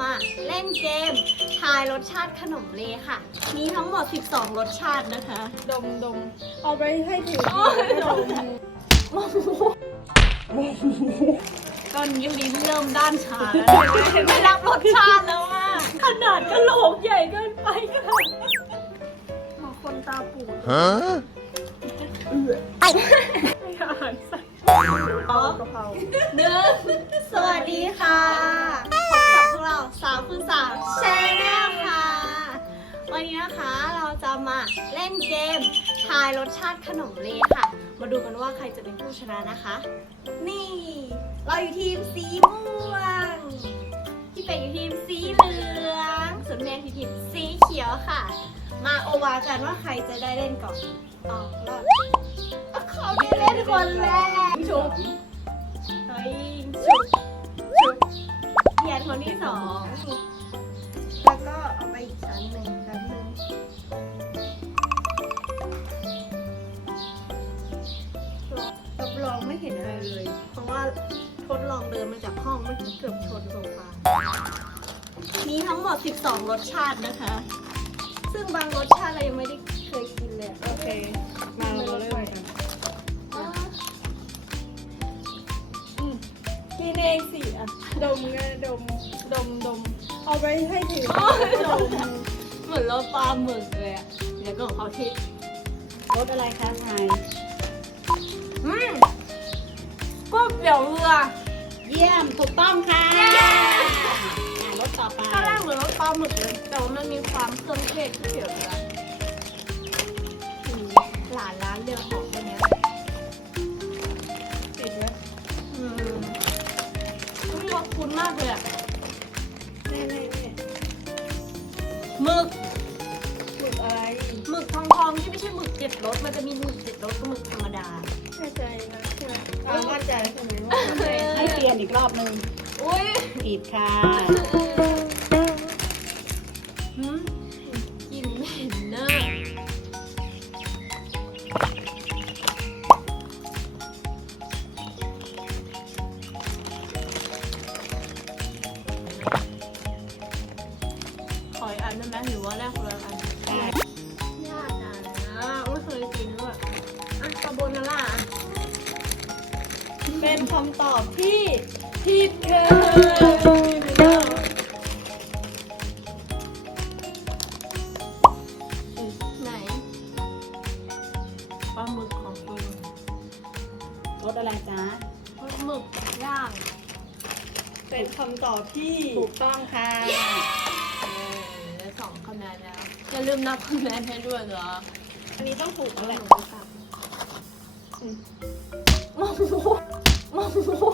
มาเล่นเกม ทายรสชาติขนมเลค่ะ มีทั้งหมด 12 รสชาตินะคะ ดมดมเอาไปให้ถือโอ้ยดมตอนนี้ลิ้นเริ่มด้านชาแล้วนะไม่รับรสชาติแล้วอะขนาดกระโหลกใหญ่เกินไปค่ะหมอคนตาปูด Huh? ให้อาหารสัตว์อ๋อกะเพราหนึ่งสวัสดีค่ะ คือสาวแชนแนลค่ะ วันนี้นะคะเราจะมาเล่นเกมทายรสชาติขนมเลค่ะ มาดูกันว่าใครจะเป็นผู้ชนะนะคะ นี่ เราอยู่ทีมสีม่วงพี่เป็ดอยู่ทีมสีเหลืองส่วนแม่อยู่ทีมสีเขียวค่ะ มาโอวากันว่าใครจะได้เล่นก่อนอ๋อรอดเขาได้เล่นคนแรกชุบเฮ้ยชุบชุบ เพียนคนที่สองแล้วก็เอาไปอีกชั้นหนึ่งชั้นหนึ่งรับรองไม่เห็นอะไรเลย เพราะว่าทดลองเดินมาจากห้องเมื่อกี้เกือบชนโซฟามีทั้งหมด 12 รสชาตินะคะ ซึ่งบางรสชาติเรายังไม่ได้เคยกินเลย โอเค ดมไงดมดมดมเอาไปให้ถือดมเหมือนรสปลาหมึกเลยอะเดี๋ยวก็ของเขาที่รสอะไรคะทายอืมก๋วยเตี๋ยวเรือเยี่ยมถูกต้องค่ะเย้รสต่อไปข้างล่างเหมือนรสปลาหมึกเลยแต่ว่ามันมีความเครื่องเทศที่เกี่ยวเรืออืมหลานร้านเรือหอ มากเลยอะแน่แน่แน่หมึกหมึกอะไรหมึกทองทองๆที่ไม่ใช่หมึกเจ็ดรสมันจะมีหมึกเจ็ดรสกับหมึกธรรมดา แน่ใจนะใช่ไหมเอามั่นใจใช่ไหมว่าให้เปลี่ยนอีกรอบหนึ่งอุ้ยผิดค่ะ หืม รสอะไรจ๊ะปลาหมึกย่างเป็นคำตอบที่ถูกต้องค่ะเออได้สองคะแนนแล้วอย่าลืมนับคะแนนให้ด้วยเหรออันนี้ต้องถูกแล้วแหละโมโหโมโห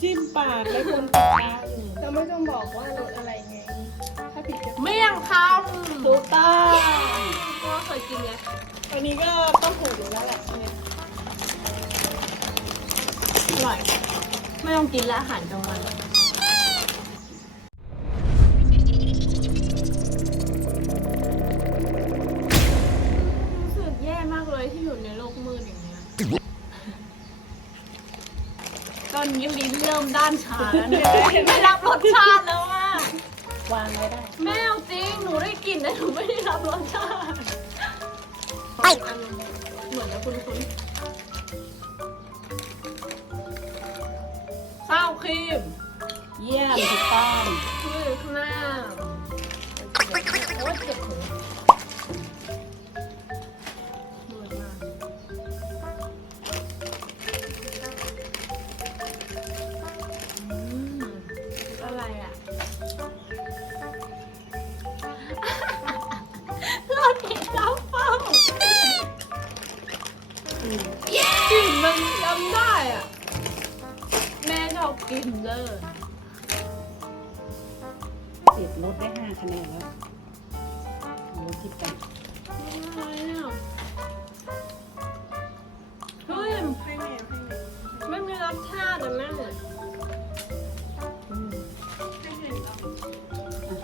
จิ้มปากแล้วคนตาอยู่เราไม่ต้องบอกว่ารสอะไรไง ถ้าผิดจะเมี่ยงคำถูกต้องก็เคยกินไง อันนี้ก็ต้องถูกอยู่แล้วแหละอร่อยไม่ต้องกินแล้วอาหารกลางวันรู้สึกแย่มากเลยที่อยู่ในโลกมืดอย่างเงี้ยตอนนี้ลิ้นเริ่มด้านชาแล้วเนี่ยไม่รับรสชาติแล้วอะวางไว้ได้ แม่เอาจริง หนูได้กลิ่นแต่หนูไม่ได้รับรสชาติ ไปเหมือนจะคุ้นๆข้าวครีม เยี่ยมถูกต้องคือข้างหน้าโอ้เจ็บหัว ม่ชอบกินเลยติดลดได้ห้าคะแนนแล้วลดที่แปดอะไรอะเฮ้ยให้แม่ให้แม่ไม่มีรสชาติอะแม่อืมให้แม่เรา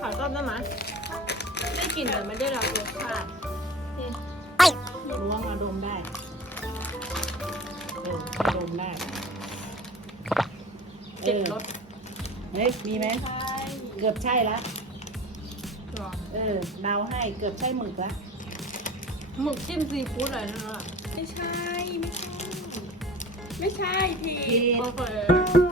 ขอต้อนได้ไหมได้กลิ่นแต่ไม่ได้รับรสชาติล้วงเอาดมได้เออดมได้ เจ็ดรสเฮ้ยมีไหมใช่เกือบใช่ละหรอเออเดาให้เกือบใช่หมึกละหมึกจิ้มซีฟู้ดอะไรนั่นแหละไม่ใช่ ไม่ใช่ ไม่ใช่ที ผิดโอเคใ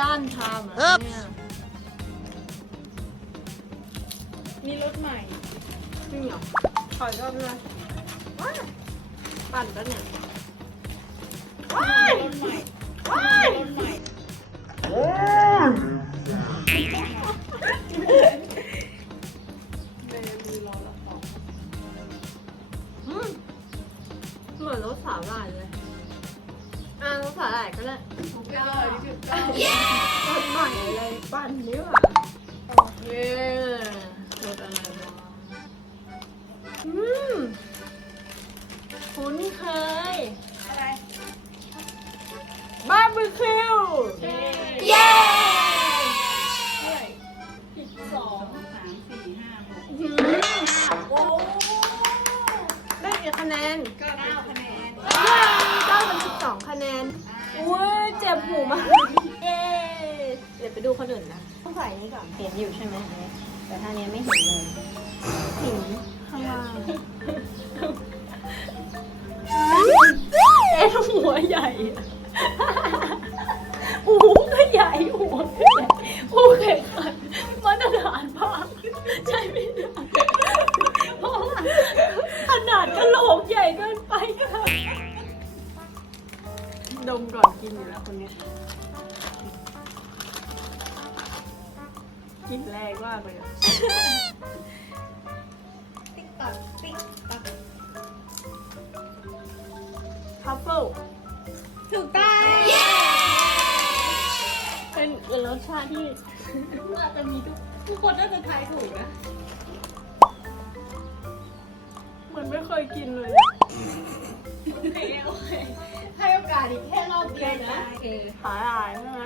ลิ้นจ หูมากเย้เดี๋ยวไปดูคนอื่นนะต้องใส่นี้ก่อนเห็นอยู่ใช่ไหมแต่ท่านี้ไม่เห็นเลยเห็นข้างล่าง ดมก่อนกินอยู่แล้วคนเนี้ยกินแรงมากเลยอะติ๊กตักติ๊กตักทัฟเฟิลถูกต้องเป็นเป็นรสชาติที่ น่าจะมีทุกทุกคนน่าจะทายถูกนะเหมือนไม่เคยกินเลยโอเคโอเคให้โอ กาสอีกแค่รอบเดียวนะโอเคสาหร่ายใช่ไหม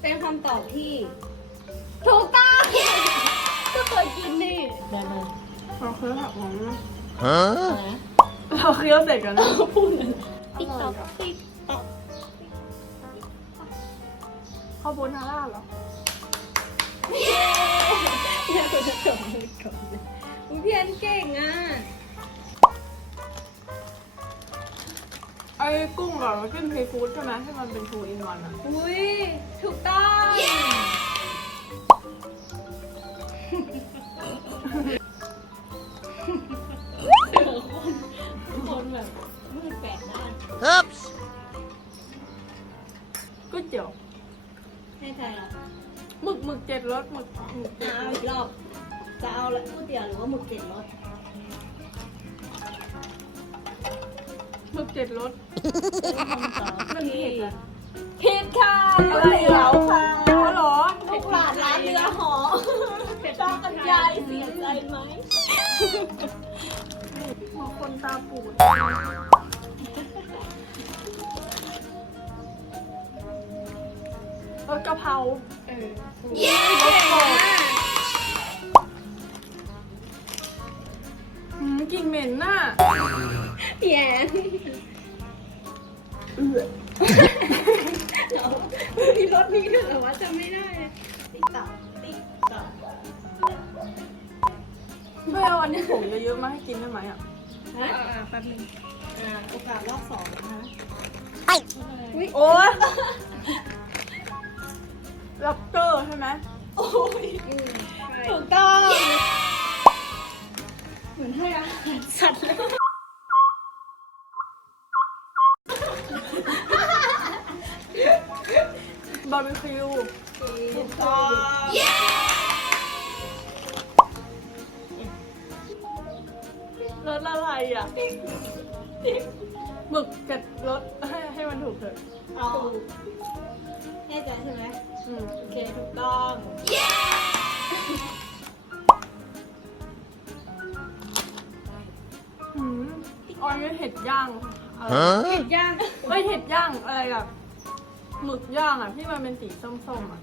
เป็นคำตอบที่ ถูกต้องก็เคยกินนี่ได้ไหมเราเคี้ยวแบบของนะอะไรนะเราเคี้ยวเสร็จกันนะพูดเลยติ๊กตักติ๊กตักข้าวโพดนาร่าเหรอเนี่ยคนจะจบเลยก่อนเลยอุ๊ยพี่แอนเก่งอะ ไอ้กุ้งแบบมันขึ้นเพฟู้ดใช่ไหมที่มันเป็นทูอินวันอะอุ้ยถูกต้องคนแบบมืดแปดด้านก๋วยเตี๋ยวให้ใจเหรอหมึกหมึกเจ็ดรสหมึกหมึกเจ็ดเอารสอีกรอบจะเอาละก๋วยเตี๋ยวหรือว่าหมึกเจ็ดรสหมึกเจ็ดรส ผิดค่ะอะไรเหรอค่ะอ๋อเหรอลูกหลานร้านเรือหอตากับยายเสียใจไหมบางคนตาปูดรสกะเพราเออเย้กลิ่นเหม็นน่ะพี่แอน อือมีรถนี้ด้วยเหรอวะจำไม่ได้เลยติ๊กตักติ๊กตักไม่เอาอันนี้ผงเยอะๆมาให้กินได้ไหมอะฮะอ่าแป๊บนึงอ่าโอกาสรอบสองนะคะโอ๊ยลับเตอร์ใช่ไหมโอ้ยอืมใช่ถูกต้อง ออยไม่เห็ดย่างอะไร Huh? เห็ดย่างไม่เห็ดย่างอะไรแบบหมึกย่างอะที่มันเป็นสีส้มๆอะ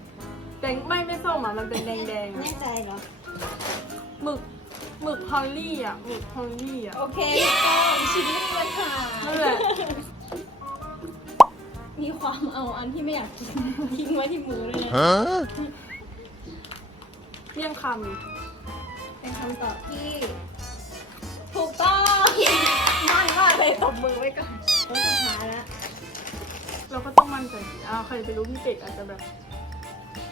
แดงไม่ไม่ส้มอะมันเป็นแดงๆแน่อะใจเหรอ หมึกหมึกฮอลลี่อะหมึกฮอลลี่อะโอเคถูกต้องชีวิตมีปัญหานั่นแหละมีความเอาอันที่ไม่อยากกิน ทิ้งไว้ที่มือเลยนะ Huh? เลี่ยงคเป็นคำตอบที่ เลยตบมือไว้ก่อนคนสุดท้ายแล้วำเราก็ต้องมั่นใจสิอ้าวใครจะรู้พี่เป็ดอาจจะแบบ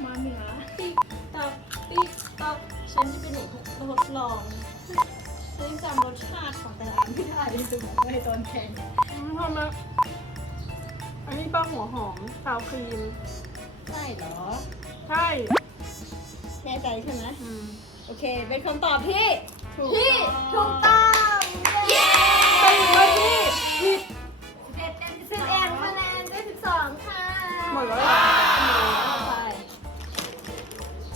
มาเหนือติ๊กตอกติ๊กตอกฉันจะเป็นหนูทดลองฉันยังจำรสชาติของแต่ละอันไม่ได้เลยสมองในตอนแข่งอืมทำไมอันนี้ป้าหัวหอมซาวครีม ใช่เหรอ ใช่แน่ใจใช่ไหม อืม โอเค เป็นคำตอบที่ถูกที่ถูกต้อง เอ็ดเต็มสิบเอ็ดคะแนนได้สิบสองค่ะหมดแล้วเหรอไป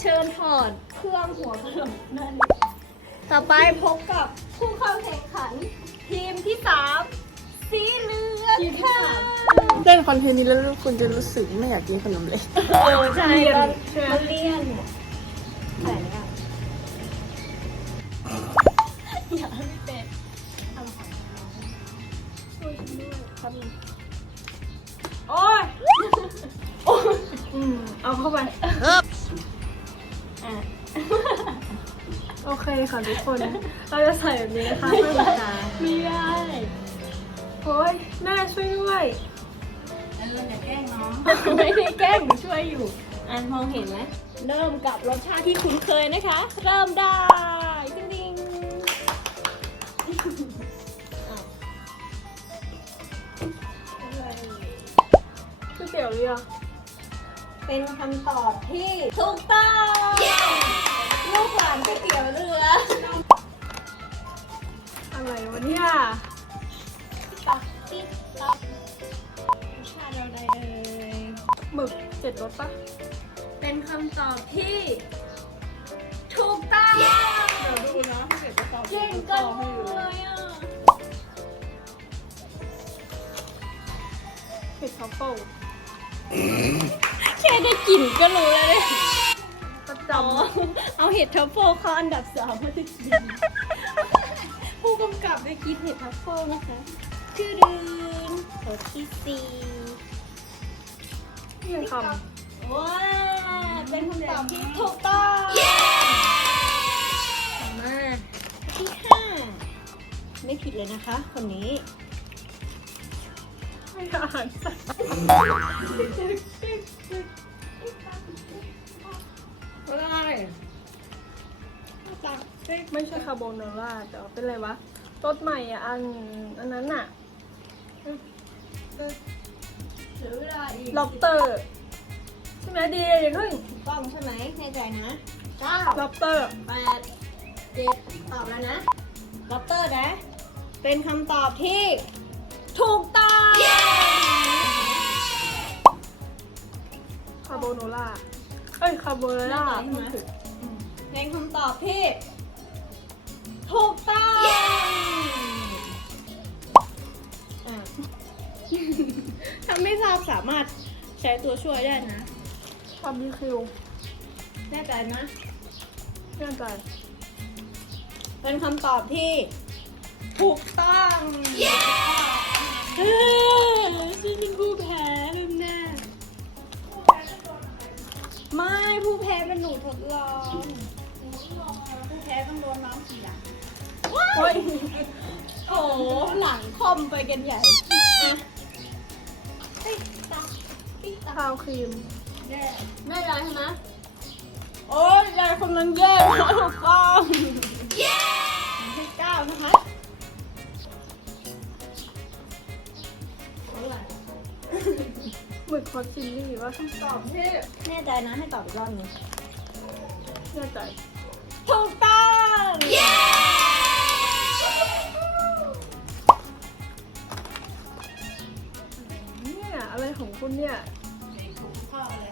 เชิญถอดเครื่องหัวขนมนั่น ต่อไปพบกับผู้เข้าแข่งขัน ทีมที่สามสีเหลืองค่ะเล่นคอนเทนต์นี้แล้วคุณจะรู้สึกไม่อยากกินขนมเลย เออใช่เลี่ยนมันใช่ไหมมันเลี่ยน คค่ะทุกคน เราจะใส่แบบนี้นะคะเพื่อเป็นการไม่ได้โอ้ยแม่ช่วยด้วยไม่ได้แกล้งหนูช่วยอยู่ อันมองเห็นไหมเริ่มกับรสชาติที่คุ้นเคยนะคะ เริ่มได้จริงจริงๆอ้าวอะไรก๋วยเตี๋ยวเรือเป็นคำตอบที่ถูกต้องลูกหลานก๋วยเตี๋ยวเรือ อะไรวะเนี่ยตักติ๊กตักรสชาติเราได้เลยหมึกเจ็ดรสปะเป็นคำตอบที่ถูกต้องเดี๋ยวดูนะพี่เป็ดจะตอบเก่งกันเลยอะเผ็ดทัฟเฟิลแค่ได้กลิ่นก็รู้แล้วเนี่ย ประอ๋อจำเอาเห็ดทัฟเฟิลเข้าอันดับสามมาจะกินผู้กำกับได้กินเห็ดทัฟเฟิลนะคะชื่อดืนโถที่สี่เลี่ยงคว้าเป็นคำตอบที่ถูกต้องมาที่ห้าไม่ผิดเลยนะคะ คนนี้ำไม่อาหารสัต ไม่ใช่คาโบนาร่าแต่ว่าเป็นอะไรวะรสใหม่อะอันอันนั้นอะเหลือเวลาอีกล็อบเตอร์ใช่ไหมดีอย่าเพิ่งถูกต้องใช่ไหมแน่ใจนะเก้าล็อบเตอร์แปดเจ็ดตอบแล้วนะล็อบเตอร์นะ เป็นคำตอบที่ถูกต้องคาโบนาร่าเอ้ยคาโบนาร่าใช่ไหมถูก เป็นคำตอบที่ ถูกต้องอะถ้าไม่ทราบสามารถใช้ตัวช่วยได้นะบาร์บีคิวแน่ใจนะ เพื่อนใจเป็นคำตอบที่ ถูกต้องเออฉันเป็นผู้แพ้เป็นแน่ไม่ผู้แพ้เป็นหนูทดลอง โอ้ยโอ้โหหลังคอมไปกันใหญ่อะติ๊กตักติ๊กตักคาวครีมได้ได้แล้วใช่ไหมโอ้ยยายคนนั้นแย่ถูกต้องเย้ที่เก้านะคะหมึกฮอตชิลลี่ว่าคำตอบที่แน่ใจนะให้ตอบอีกรอบนึงแน่ใจ อะไรของคุณเนี่ยข้ออะไร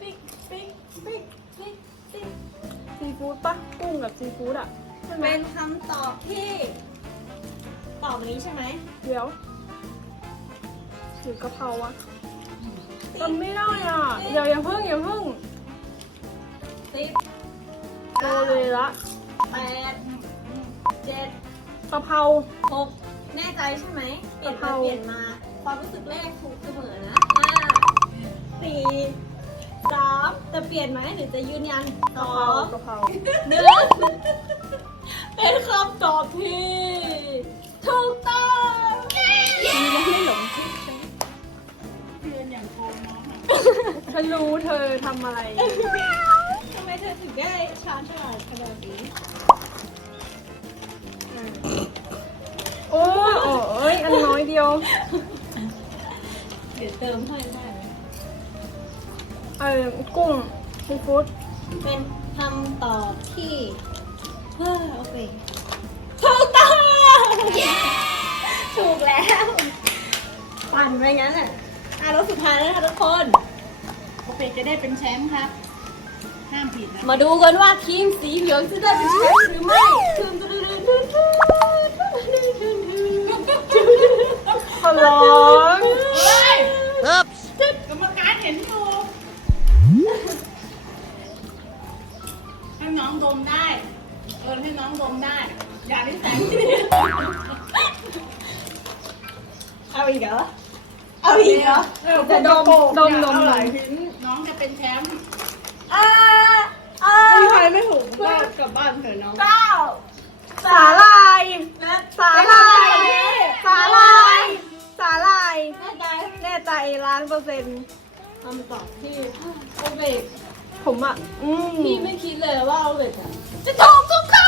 ปิ๊กปิ๊กปิ๊กปิ๊กปิ๊กซีฟู้ดปะกุ้งกับซีฟู้ดอะใช่ไหมเป็นคำตอบที่ตอบนี้ใช่ไหมเดี๋ยวหรือกะเพราวะจำไม่ได้อะเดี๋ยวอย่าเพิ่งอย่าเพิ่งสิบโอเลยละแปดเจ็ดกะเพราหกแน่ใจใช่ไหมเปลี่ยนกะเพไปราเปลี่ยนมา ความรู้สึกแรกถูกเสมอนะห้าสี่สามจะเปลี่ยนไหมหรือจะยืนยันสกะอเพรางกะเพราหนึ่งเป็นคำตอบที่ถูกต้องมีแล้วไม่หลงเพื่อนอย่างโกงน้องอะฉันรู้เธอทำอะไร ทำไมเธอถึงได้ชาญฉลาดขนาดนี้โอ้ยโอ้ยอันน้อยเดียว เดี๋ยวเติมให้ได้ไหมเออกุ้งซีฟู้ดเป็นคำตอบที่เฮ้อโอเคถูกต้องถูกแล้ว ปั่นไปงั้นแหละอะรถสุดท้ายแล้วนะคะทุกคน โอเปจะได้เป็นแชมป์ครับห้ามผิดนะมาดูกันว่าทีมสีเหลืองจะได้เป็นแชมป์หรือไม่ทึมทึมทึมทึมทึมทึมทึมขอร้อง น้องดมได้ เออให้น้องดมได้ อย่าได้แสงที่นี่เอาอีกเหรอ เอาอีกเหรอจะดมดมดมหน่อยน้องจะเป็นแชมป์อ่าอ่าไม่ใครไม่ถูกก็กลับบ้านเถอะน้องเก้าสาลายและสาลายสาลายสาลายแน่ใจแน่ใจล้านเปอร์เซ็นต์คำตอบที่โอเบก ผมอะอืมพี่ไม่คิดเลยว่าโอเบกอะจะถูกทุกข้อ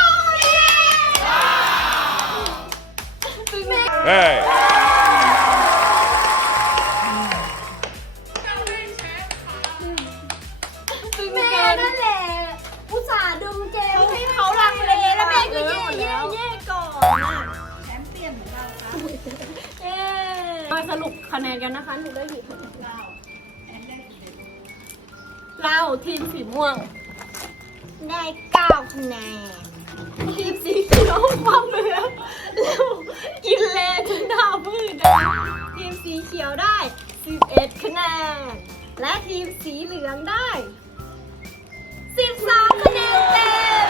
Hey! แม่นั่นแหละอุตส่าห์ดึงเกมให้เขาลังเลแล้วแม่ก็เย่เย่เย่ก่อนอะแชมป์เปี้ยนของเราครับเอ๊ะมาสรุปคะแนนกันนะคะหนูได้กี่คะแนน เราทีมสีม่วง ได้เก้าคะแนนทีมสีเขียวความเหลือแล้วกินเลจนหน้ามืดอะทีมสีเขียวได้11คะแนน และทีมสีเหลืองได้13คะแนนเต็ม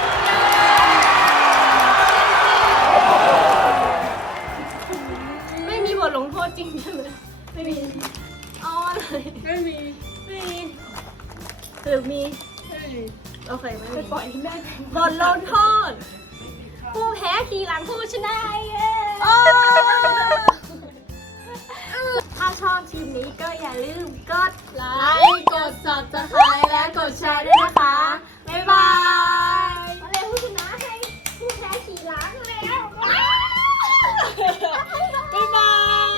ไม่มีบทลงโทษจริงใช่ไหมไม่มีอ๋อเลยไม่มี ไม่มี หรือมีไม่มีโอเคไม่ไปมีปล่อยให้แม่บทลงโทษผู้แพ้ขี่หลังผู้ชนะเย้ถ้าชอบทีมนี้ก็อย่าลืมกดไลค์กด subscribe และกดแชร์ด้วยนะคะ บ๊ายบายมาเลยผู้ชนะให้ผู้แพ้ขี่หลังแล้ว บ๊ายบาย